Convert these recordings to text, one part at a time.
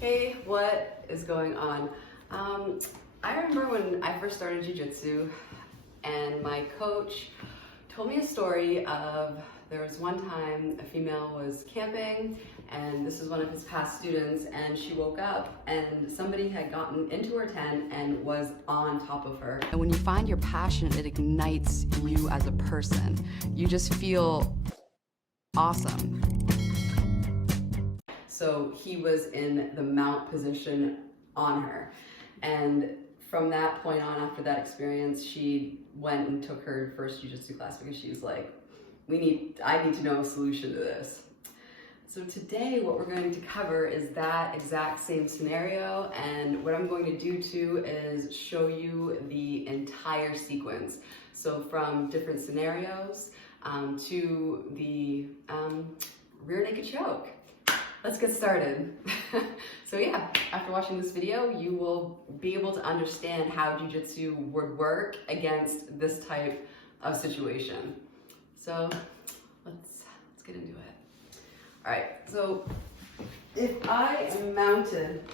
Hey, what is going on? I remember when I first started Jiu-Jitsu and my coach told me a story of there was one time a female was camping and this was one of his past students, and she woke up and somebody had gotten into her tent and was on top of her. And when you find your passion, it ignites you as a person. You just feel awesome. So he was in the mount position on her. And from that point on, after that experience, she went and took her first jiu-jitsu class because she was like, I need to know a solution to this. So today what we're going to cover is that exact same scenario, and what I'm going to do too is show you the entire sequence. So from different scenarios to the rear naked choke. Let's get started. So yeah, after watching this video, you will be able to understand how Jiu-Jitsu would work against this type of situation. So let's get into it. All right, so if I am mounted,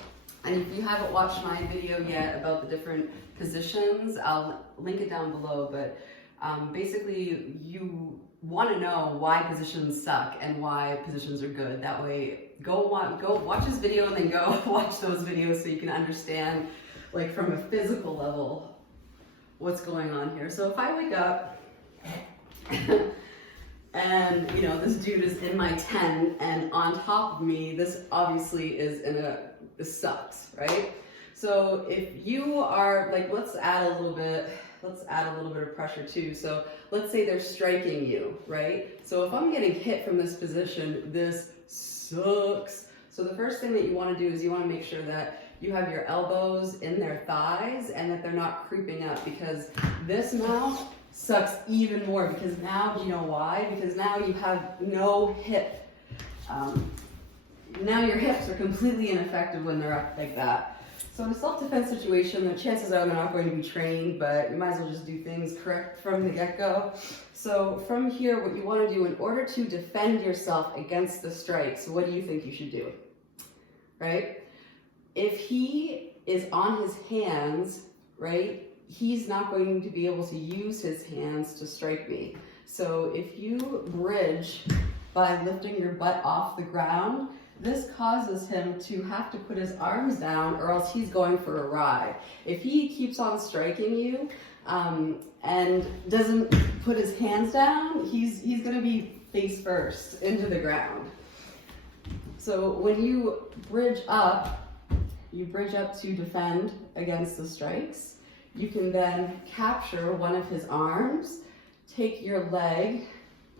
and if you haven't watched my video yet about the different positions, I'll link it down below, but basically you want to know why positions suck and why positions are good. That way, go watch this video and then go watch those videos so you can understand, like, from a physical level what's going on here. So if I wake up and this dude is in my tent and on top of me, this obviously is this sucks, right? So if you are like, let's add a little bit of pressure too. So let's say they're striking you, right? So if I'm getting hit from this position, this sucks. So the first thing that you want to do is you want to make sure that you have your elbows in their thighs and that they're not creeping up, because this mount sucks even more, because now, do you know why? Because now you have no hip. Now your hips are completely ineffective when they're up like that. So in a self-defense situation, the chances are they're not going to be trained, but you might as well just do things correct from the get-go. So from here, what you want to do in order to defend yourself against the strikes, what do you think you should do? Right? If he is on his hands, right, he's not going to be able to use his hands to strike me. So if you bridge by lifting your butt off the ground, this causes him to have to put his arms down, or else he's going for a ride. If he keeps on striking you and doesn't put his hands down, he's going to be face first into the ground. So when you bridge up to defend against the strikes. You can then capture one of his arms, take your leg,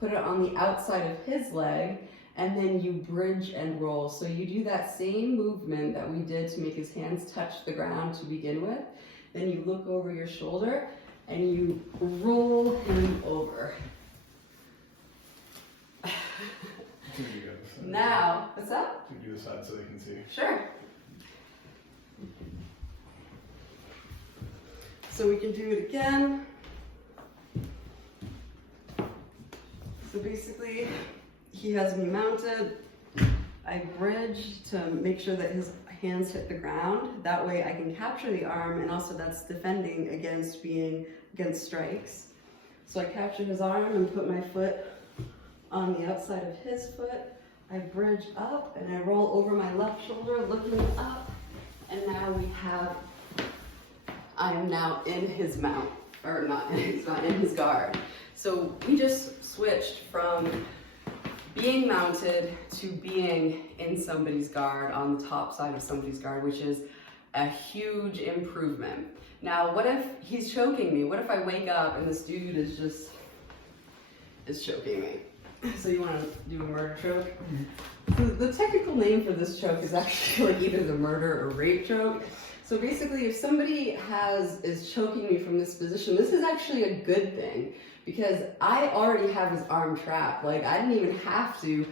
put it on the outside of his leg, and then you bridge and roll. So you do that same movement that we did to make his hands touch the ground to begin with. Then you look over your shoulder and you roll him over. Now, what's up? Can you do the side so they can see? Sure. So we can do it again. So basically, he has me mounted. I bridge to make sure that his hands hit the ground. That way I can capture the arm, and also that's defending against strikes. So I capture his arm and put my foot on the outside of his foot. I bridge up and I roll over my left shoulder, looking up, and now I am now in his mount, or not in his mount, in his guard. So we just switched from being mounted to being in somebody's guard, on the top side of somebody's guard, which is a huge improvement. Now, what if he's choking me? What if I wake up and this dude is choking me? So you want to do a murder choke? So the technical name for this choke is actually like either the murder or rape choke. So basically, if somebody is choking me from this position, this is actually a good thing, because I already have his arm trapped. Like, I didn't even have to,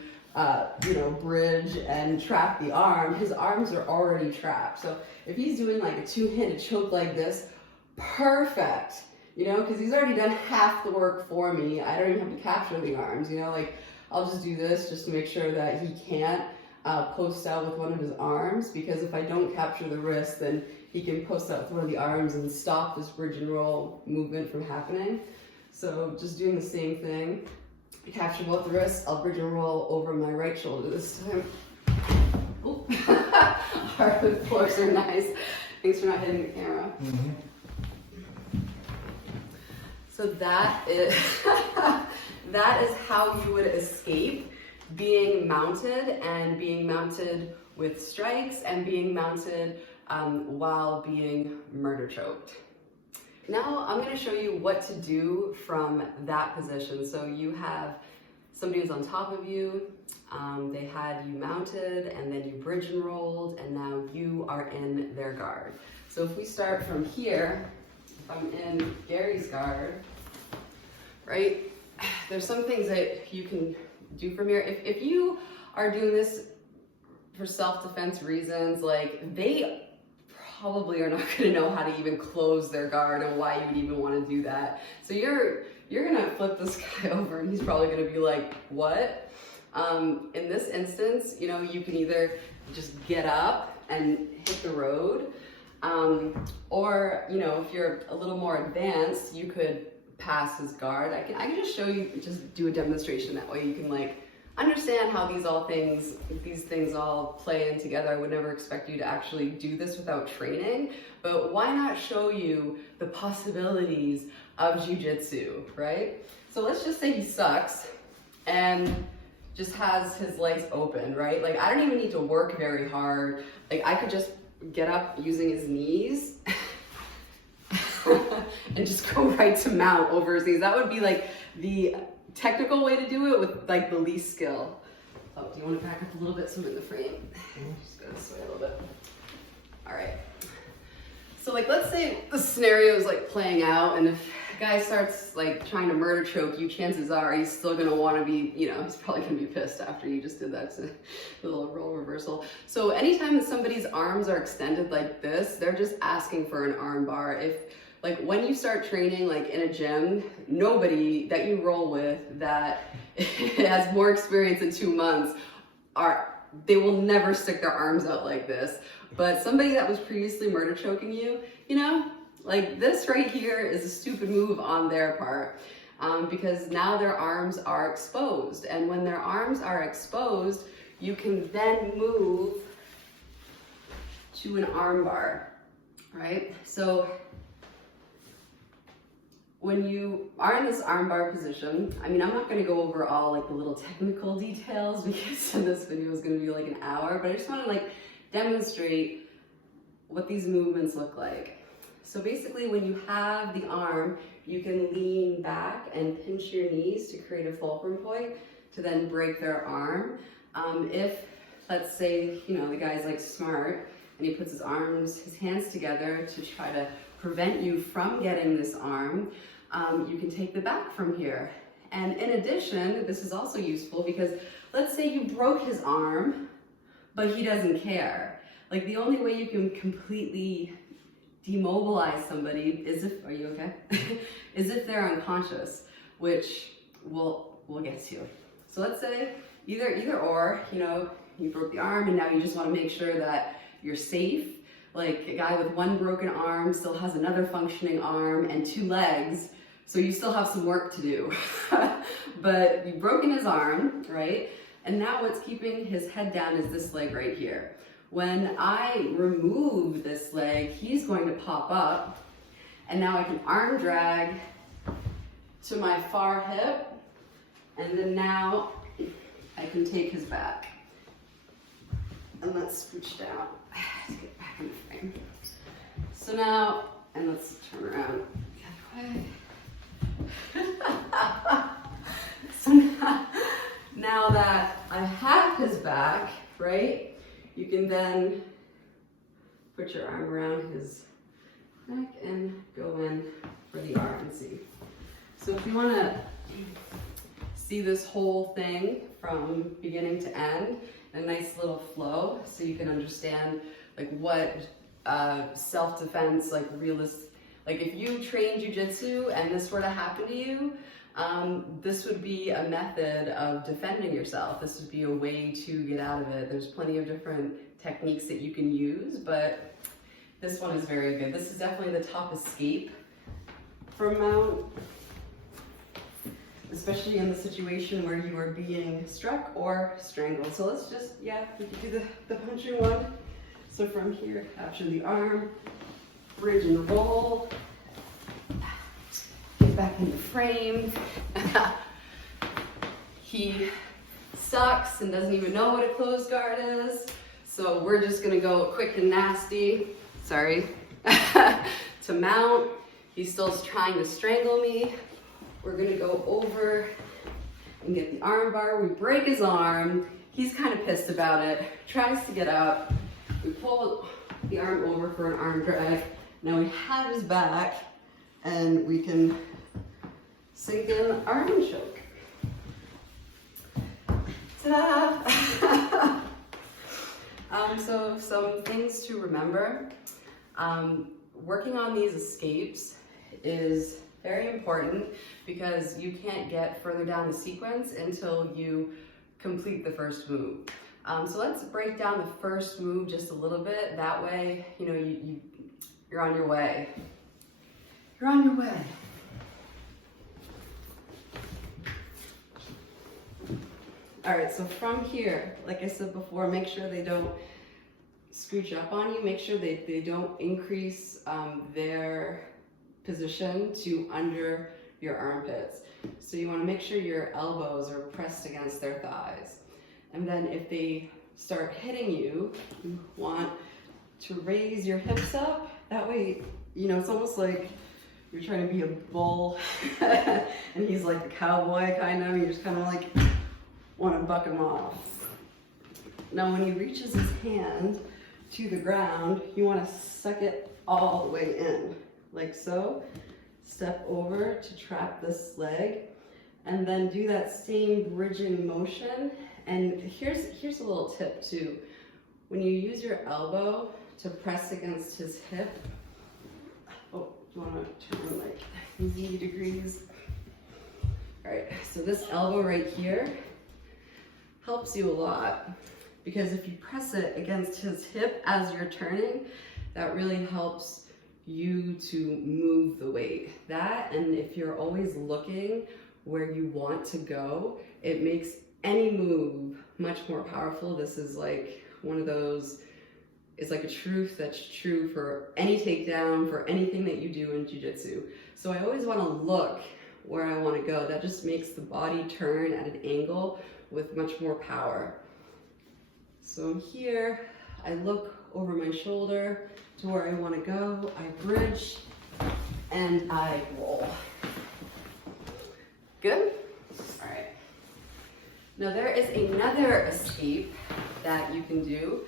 bridge and trap the arm. His arms are already trapped. So if he's doing like a two-handed choke like this, perfect. Because he's already done half the work for me. I don't even have to capture the arms, like, I'll just do this just to make sure that he can't post out with one of his arms, because if I don't capture the wrist, then he can post out with one of the arms and stop this bridge and roll movement from happening. So just doing the same thing. Capture both the wrists, I'll bridge and roll over my right shoulder this time. Oh, hardwood floors are nice. Thanks for not hitting the camera. So that is that is how you would escape being mounted, and being mounted with strikes, and being mounted while being murder choked. Now I'm going to show you what to do from that position. So you have somebody who's on top of you, they had you mounted, and then you bridge and rolled, and now you are in their guard. So if we start from here, if I'm in Gary's guard, right, there's some things that you can do from here. If you are doing this for self-defense reasons, like, they probably are not going to know how to even close their guard and why you would even want to do that. So you're gonna flip this guy over, and he's probably gonna be like, what? In this instance, you know, you can either just get up and hit the road, or, you know, if you're a little more advanced, you could pass his guard. I can just show you, just do a demonstration, that way you can like understand how these things all play in together. I would never expect you to actually do this without training, but why not show you the possibilities of jiu-jitsu, right? So let's just say he sucks and just has his legs open, right? Like, I don't even need to work very hard. Like, I could just get up using his knees and just go right to mount over his knees. That would be like the technical way to do it with like the least skill. Oh, do you want to back up a little bit so I'm in the frame? Just go this way a little bit. All right. So like, let's say the scenario is like playing out, and if a guy starts like trying to murder choke you, chances are he's still going to want to be, you know, he's probably going to be pissed after you just did that little role reversal. So anytime that somebody's arms are extended like this, they're just asking for an arm bar. If like, when you start training like in a gym, nobody that you roll with that has more experience in 2 months they will never stick their arms out like this. But somebody that was previously murder choking you, you know, like this right here is a stupid move on their part, because now their arms are exposed. And when their arms are exposed, you can then move to an arm bar, right? So when you are in this armbar position, I mean, I'm not going to go over all like the little technical details, because this video is going to be like an hour, but I just want to like demonstrate what these movements look like. So basically, when you have the arm, you can lean back and pinch your knees to create a fulcrum point to then break their arm. If, let's say, you know, the guy's like smart and he puts his hands together to try to prevent you from getting this arm, you can take the back from here. And in addition, this is also useful because let's say you broke his arm, but he doesn't care. Like, the only way you can completely demobilize somebody is if, are you okay? is if they're unconscious, which we'll get to. So let's say either or, you know, you broke the arm and now you just want to make sure that you're safe. Like, a guy with one broken arm still has another functioning arm and 2 legs, so you still have some work to do. But you've broken his arm, right? And now what's keeping his head down is this leg right here. When I remove this leg, he's going to pop up, and now I can arm drag to my far hip, and then now I can take his back. And let's scooch down. Let's get back in the frame. So now, and let's turn around the other way. So now that I have his back, right, you can then put your arm around his neck and go in for the arm and see. So if you want to see this whole thing from beginning to end, a nice little flow, so you can understand like what self-defense, like realist, like if you train jiu-jitsu and this were to happen to you, this would be a method of defending yourself. This would be a way to get out of it. There's plenty of different techniques that you can use, but this one is very good. This is definitely the top escape from mount, especially in the situation where you are being struck or strangled. So let's just, yeah, we can do the punching one. So from here, capture the arm, bridge and roll, get back in the frame. He sucks and doesn't even know what a closed guard is. So we're just gonna go quick and nasty, sorry, to mount. He's still trying to strangle me. We're gonna go over and get the arm bar. We break his arm. He's kind of pissed about it, tries to get up. We pull the arm over for an arm drag. Now we have his back and we can sink in arm and choke. Ta-da! So some things to remember. Working on these escapes is very important because you can't get further down the sequence until you complete the first move. So let's break down the first move just a little bit. That way, you know, you're on your way. You're on your way. All right, so from here, like I said before, make sure they don't scooch up on you. Make sure they don't increase their position to under your armpits. So you want to make sure your elbows are pressed against their thighs. And then if they start hitting you, you want to raise your hips up. That way, you know, it's almost like you're trying to be a bull and he's like the cowboy kind of. You just kind of like want to buck him off. Now when he reaches his hand to the ground, you want to suck it all the way in, like so. Step over to trap this leg, and then do that same bridging motion. And here's a little tip too. When you use your elbow to press against his hip, oh, you want to turn like 90 degrees. All right, so this elbow right here helps you a lot, because if you press it against his hip as you're turning, that really helps you to move the weight. That, and if you're always looking where you want to go, it makes any move much more powerful. This is like one of those, it's like a truth that's true for any takedown, for anything that you do in jiu-jitsu. So I always want to look where I want to go. That just makes the body turn at an angle with much more power. So I'm here, I look over my shoulder to where I want to go, I bridge, and I roll. Good? All right. Now there is another escape that you can do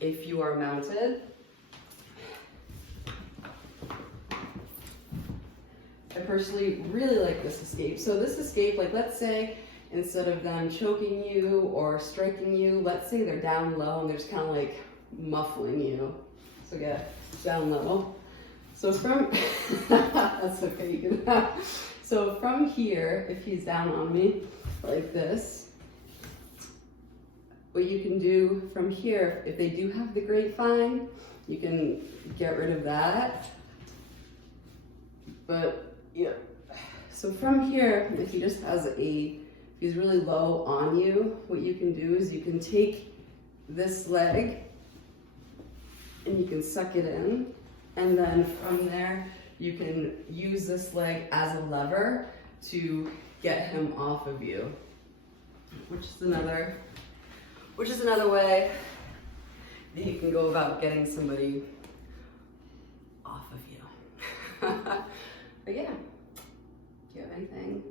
if you are mounted. I personally really like this escape. So this escape, like let's say, instead of them choking you or striking you, let's say they're down low and they're just kind of like muffling you. So get down low. So from, that's okay, you can. So from here, if he's down on me like this, what you can do from here, if they do have the grapevine, you can get rid of that. But yeah, so from here, if he just has if he's really low on you, what you can do is you can take this leg and you can suck it in, and then from there you can use this leg as a lever to get him off of you, which is another way that you can go about getting somebody off of you. But yeah, do you have anything?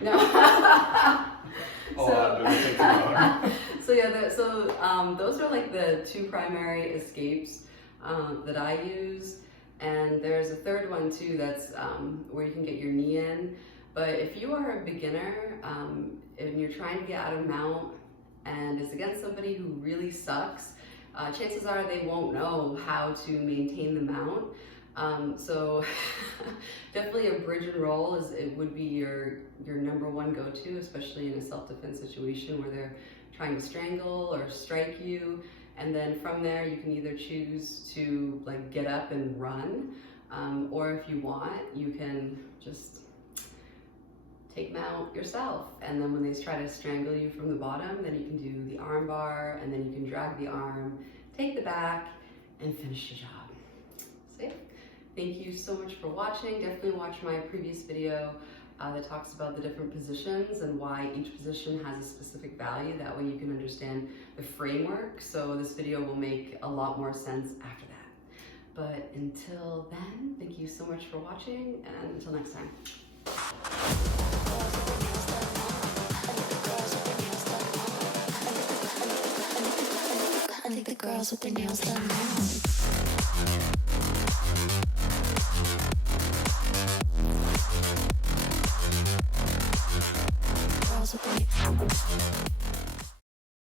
No. No. So yeah, those are like the two primary escapes that I use, and there's a third one too that's where you can get your knee in. But if you are a beginner and you're trying to get out of mount and it's against somebody who really sucks, chances are they won't know how to maintain the mount. So definitely a bridge and roll it would be your number one go-to, especially in a self-defense situation where they're trying to strangle or strike you. And then from there, you can either choose to like get up and run, or if you want, you can just take them out yourself. And then when they try to strangle you from the bottom, then you can do the arm bar, and then you can drag the arm, take the back, and finish the job. So yeah, thank you so much for watching. Definitely watch my previous video that talks about the different positions and why each position has a specific value. That way you can understand the framework. So this video will make a lot more sense after that. But until then, thank you so much for watching, and until next time. I think the girls with their nails done now. Girls with their